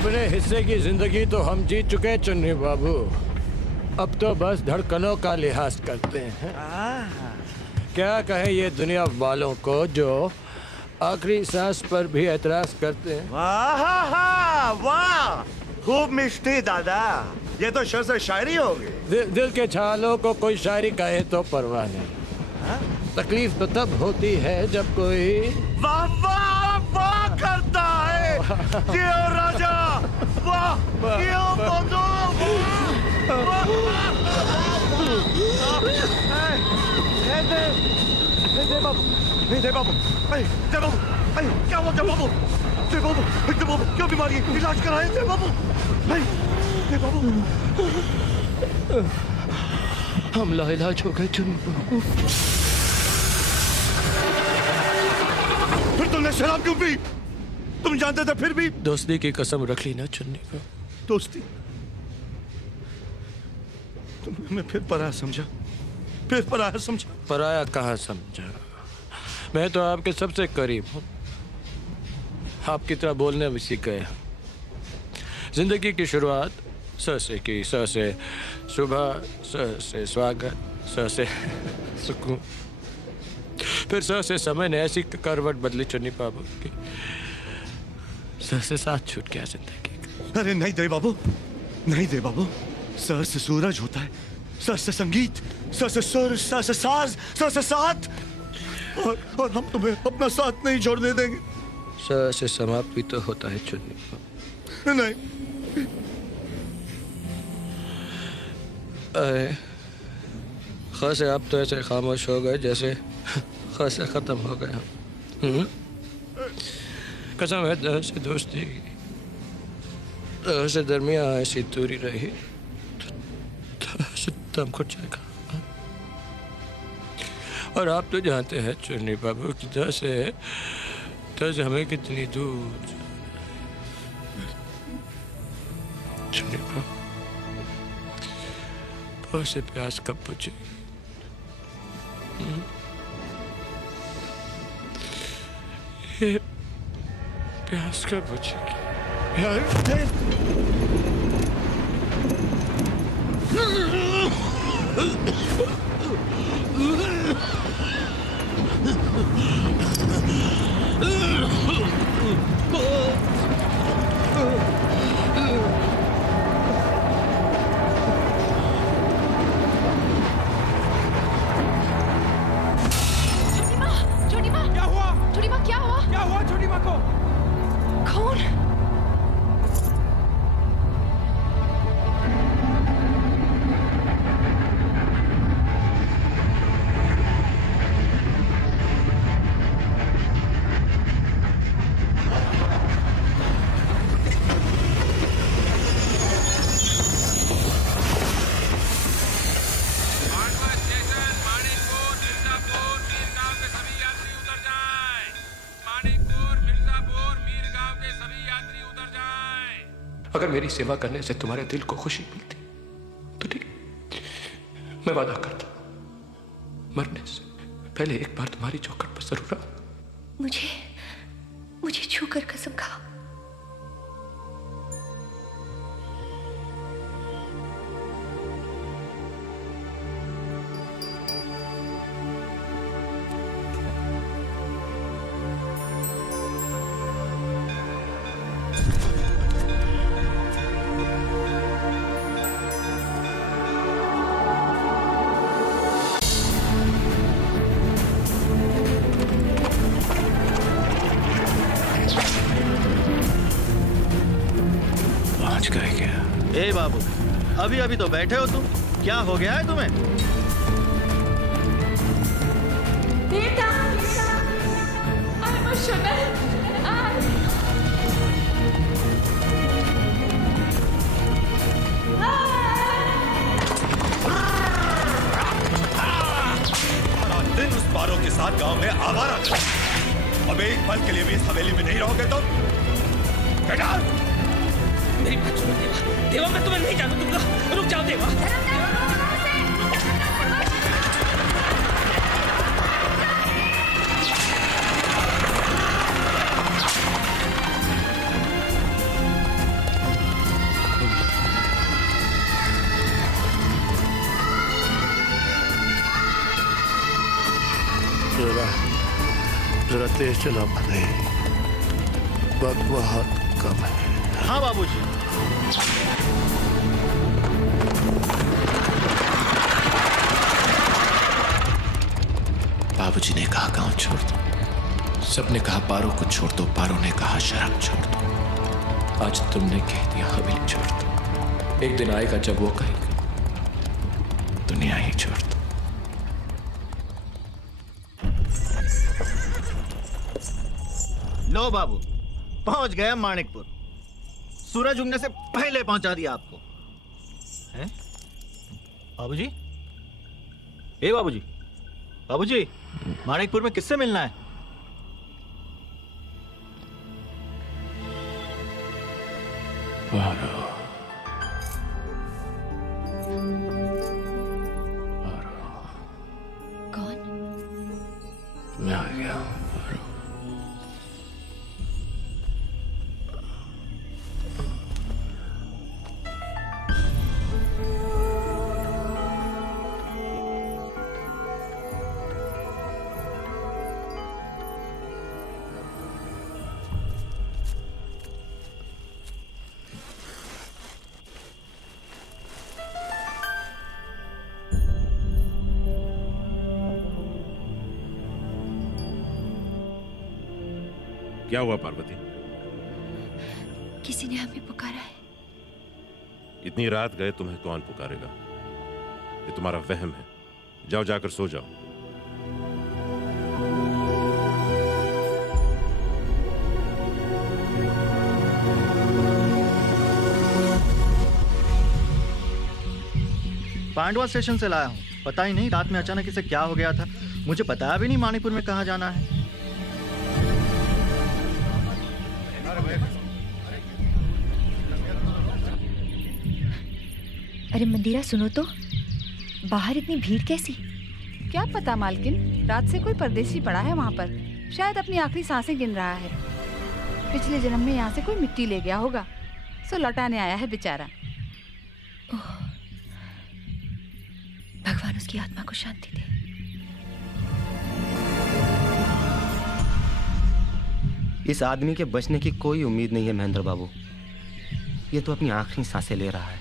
अपने हिस्से की जिंदगी तो हम जीत चुके चुन्नी बाबू। अब तो बस धड़कनों का लिहाज करते हैं। क्या कहें ये दुनिया वालों को जो आखिरी सांस पर भी एतराज करते हैं। वाह वाह, खूब मिष्टी दादा, ये तो शेर से शायरी होगी। दिल के छालों को कोई शायरी कहे तो परवाह नहीं। तकलीफ तो तब होती है जब कोई वाह वाह वाह करता है। जियो राजा, वाह जियो बंधु, दे बाबू, दे बाबू, दे बाबू, क्या हुआ दे बाबू, दे बाबू, दे बाबू, क्या बीमारी है, इलाज कराए दे बाबू, दे बाबू। हम लाइलाज हो गए चुन्नी बाबू। फिर तुमने शराब क्यों पी? तुम जानते थे फिर भी? दोस्ती की कसम रख ली ना चुन्नी को। दोस्ती? तुमने मैं फिर पराया समझा, फिर पराया समझा। पराया कहाँ समझा, मैं तो आपके सबसे करीब हूँ। आपकी तरह बोलने भी सीख गया। जिंदगी की शुरुआत स से की, स से सुबह, स से स्वागत, स से सुकून, फिर स से समय ने ऐसी करवट बदली चुन्नी बाबू की, स से साथ छूट गया जिंदगी का। अरे नहीं दे बाबू, नहीं दे बाबू। सर से सूरज होता है, सर से संगीत, सर से सुर, सर से साज, सर से साथ, और हम तुम्हें अपना साथ नहीं छोड़ने देंगे। स से समाप्ति तो होता है चुन्नी बाबू। नहीं। अरे ख से आप तो ऐसे खामोश हो गए जैसे ख से खत्म हो गए हम। कसम है द से दोस्ती की, द से दरमिया ऐसी दूरी रही तो से दम घुट जाएगा। और आप तो जानते हैं चुन्नी बाबू कि द से हमें कितनी दूर। चुन्नी बाबू बहुत से प्यास कब बुझेगी? ये प्यास कब बुझेगी? अगर मेरी सेवा करने से तुम्हारे दिल को खुशी मिलती तो ठीक, मैं वादा करता मरने से पहले एक बार तुम्हारी चौखट पर जरूर आऊं। मुझे छूकर कसम खाओ। ए बाबू, अभी अभी तो बैठे हो तुम, क्या हो गया है तुम्हें? बेटा, I'm emotional. दिन उस पारों के साथ गांव में आवारा था। अब एक पल के लिए भी इस हवेली में नहीं रहोगे तुम? बेटा, मेरी बात सुनो देवा। देवा, मैं तुम्हें नहीं जाने दूंगा। रुक जाओ देवा। जरा तेज चला भाई, वक्त बहुत कम है। हाँ बाबूजी। बाबूजी ने कहा गांव छोड़ दो, सबने कहा पारो को छोड़ दो, पारो ने कहा शराब छोड़ दो। आज तुमने कह दिया हवेली छोड़ दो। एक दिन आएगा जब वो कहेगा दुनिया ही छोड़ दो। लो बाबू, पहुंच गया माणिकपुर। सूरज उगने से पहले पहुंचा दिया आपको। हैं? बाबूजी? ए बाबूजी, बाबूजी, माणिकपुर में किससे मिलना है? कौन? मैं आ गया हूं। क्या हुआ पार्वती? किसी ने हमें पुकारा है। इतनी रात गए तुम्हें कौन पुकारेगा? ये तुम्हारा वहम है। जाओ, जाकर सो जाओ। पांडवा स्टेशन से लाया हूँ। पता ही नहीं रात में अचानक इसे क्या हो गया था। मुझे बताया भी नहीं माणिकपुर में कहाँ जाना है। अरे मंदिरा सुनो तो, बाहर इतनी भीड़ कैसी? क्या पता मालकिन, रात से कोई परदेसी पड़ा है वहाँ पर। शायद अपनी आखिरी सांसें गिन रहा है। पिछले जन्म में यहाँ से कोई मिट्टी ले गया होगा, सो लौटाने आया है बेचारा। भगवान उसकी आत्मा को शांति दे। इस आदमी के बचने की कोई उम्मीद नहीं है महेंद्र बाबू। ये तो अपनी आखिरी सांसें ले रहा है।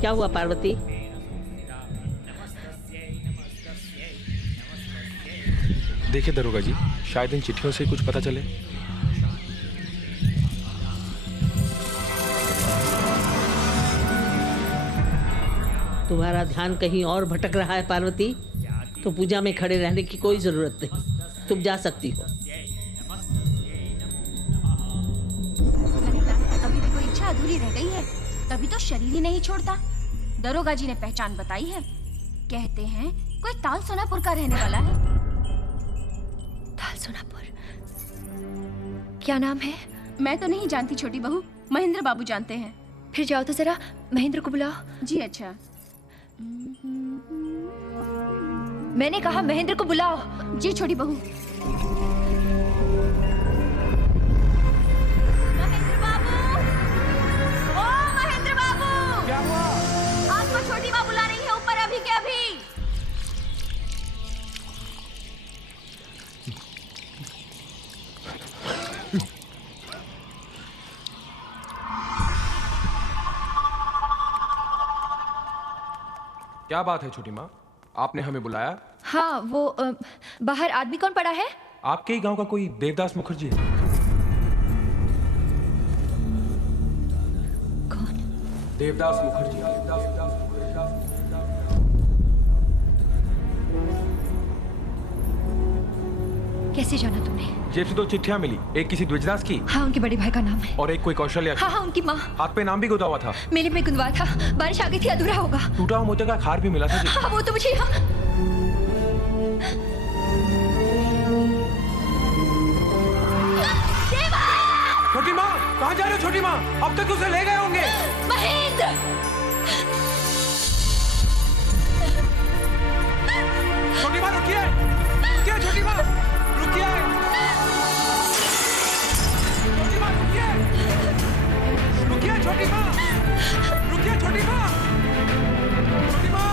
क्या हुआ पार्वती? देखिए दरोगा जी, शायद इन चिट्ठियों से कुछ पता चले। तुम्हारा ध्यान कहीं और भटक रहा है पार्वती, तो पूजा में खड़े रहने की कोई जरूरत नहीं, तुम जा सकती हो। अभी भी कोई इच्छा अधूरी रह गई है, तभी तो शरीर ही नहीं छोड़ता। दरोगा जी ने पहचान बताई है, कहते हैं कोई ताल सोनापुर का रहने वाला है। ताल सोनापुर? क्या नाम है? मैं तो नहीं जानती छोटी बहू, महेंद्र बाबू जानते हैं। फिर जाओ तो जरा महेंद्र को बुलाओ। जी अच्छा। मैंने कहा महेंद्र को बुलाओ। जी छोटी बहू। महेंद्र बाबू, ओ महेंद्र बाबू, क्या हुआ? आपको छोटी बहू बुला रही है ऊपर अभी के अभी। क्या बात है छोटी माँ, आपने हमें बुलाया? हाँ वो बाहर आदमी कौन पड़ा है? आपके ही गांव का कोई देवदास मुखर्जी है। कौन? देवदास मुखर्जी। कैसे कैसे जाना तुमने? जेब से 2 चिट्ठियां मिली, एक किसी द्विजदास की हाँ, उनके बड़े भाई का नाम है। और एक कोई कौशल्या की। हाँ हाँ, उनकी माँ। हाथ पे नाम भी गुदा हुआ था। मेले में गुंदवा था, बारिश आ गई थी, अधूरा होगा। टूटा हुआ मोती का खार भी मिला था। हाँ, वो तो मुझे छोटी माँ, कहाँ जा रहे हो छोटी माँ? अब तक उसे ले गए होंगे। महेंद्र! छोटी माँ रुकिए, रुकिए छोटी माँ, रुकिए। छोटी माँ रुकिए, रुकिए छोटी माँ, रुकिए छोटी माँ, छोटी माँ,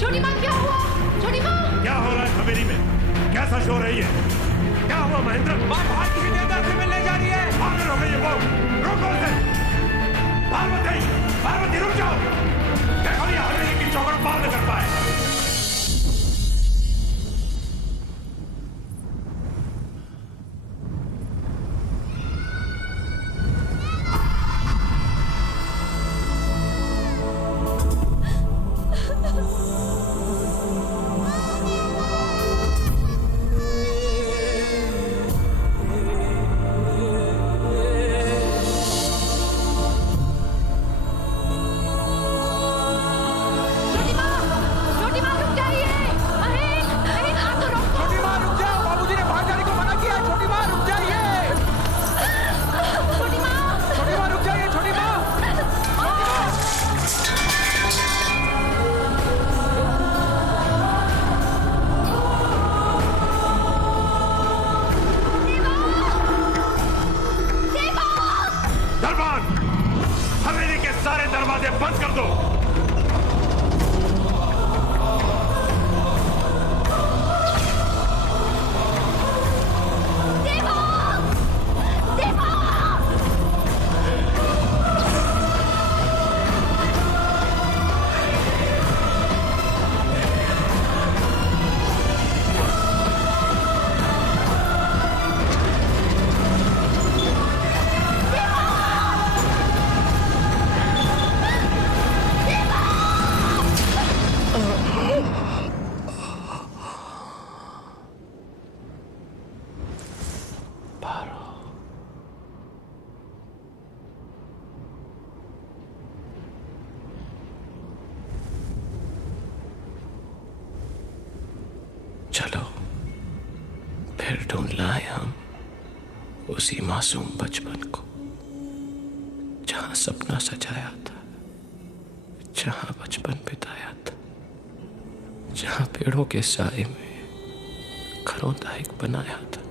छोटी माँ क्या हुआ? छोटी माँ! क्या हो रहा है हवेली में? कैसा शोर है ये? क्या हुआ महेंद्र? माँ बाहर किसी देवदार से मिलने जा रही है। पागल हो गई है वो। रोको उसे। पार्वती, पार्वती रुक जाओ। देखो ये हवेली की चौखट पार न कर पाए। बंद कर दो। चलो फिर ढूंढ लाए हम उसी मासूम बचपन को जहां सपना सजाया था, जहां बचपन बिताया था, जहां पेड़ों के साए में घरों दायक बनाया था।